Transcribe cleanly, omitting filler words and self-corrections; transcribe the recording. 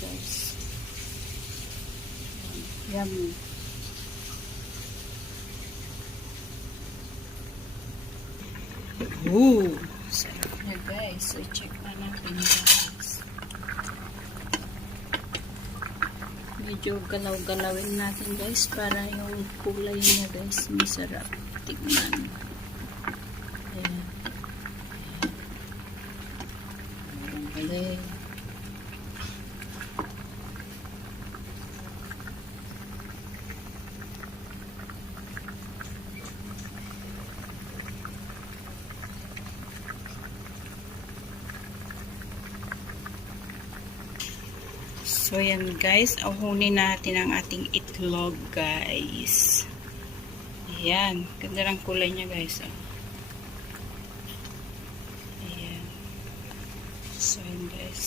guys. Yummy. Ooh, sarap na guys. So, check na natin guys. Medyo galaw-galawin natin guys para yung kulay niya guys masarap tignan. Ayan. Ayan. So, yan guys. Ahunin natin ang ating itlog guys. Ayan. Ganda ng kulay niya guys. Ayan. So, yan guys.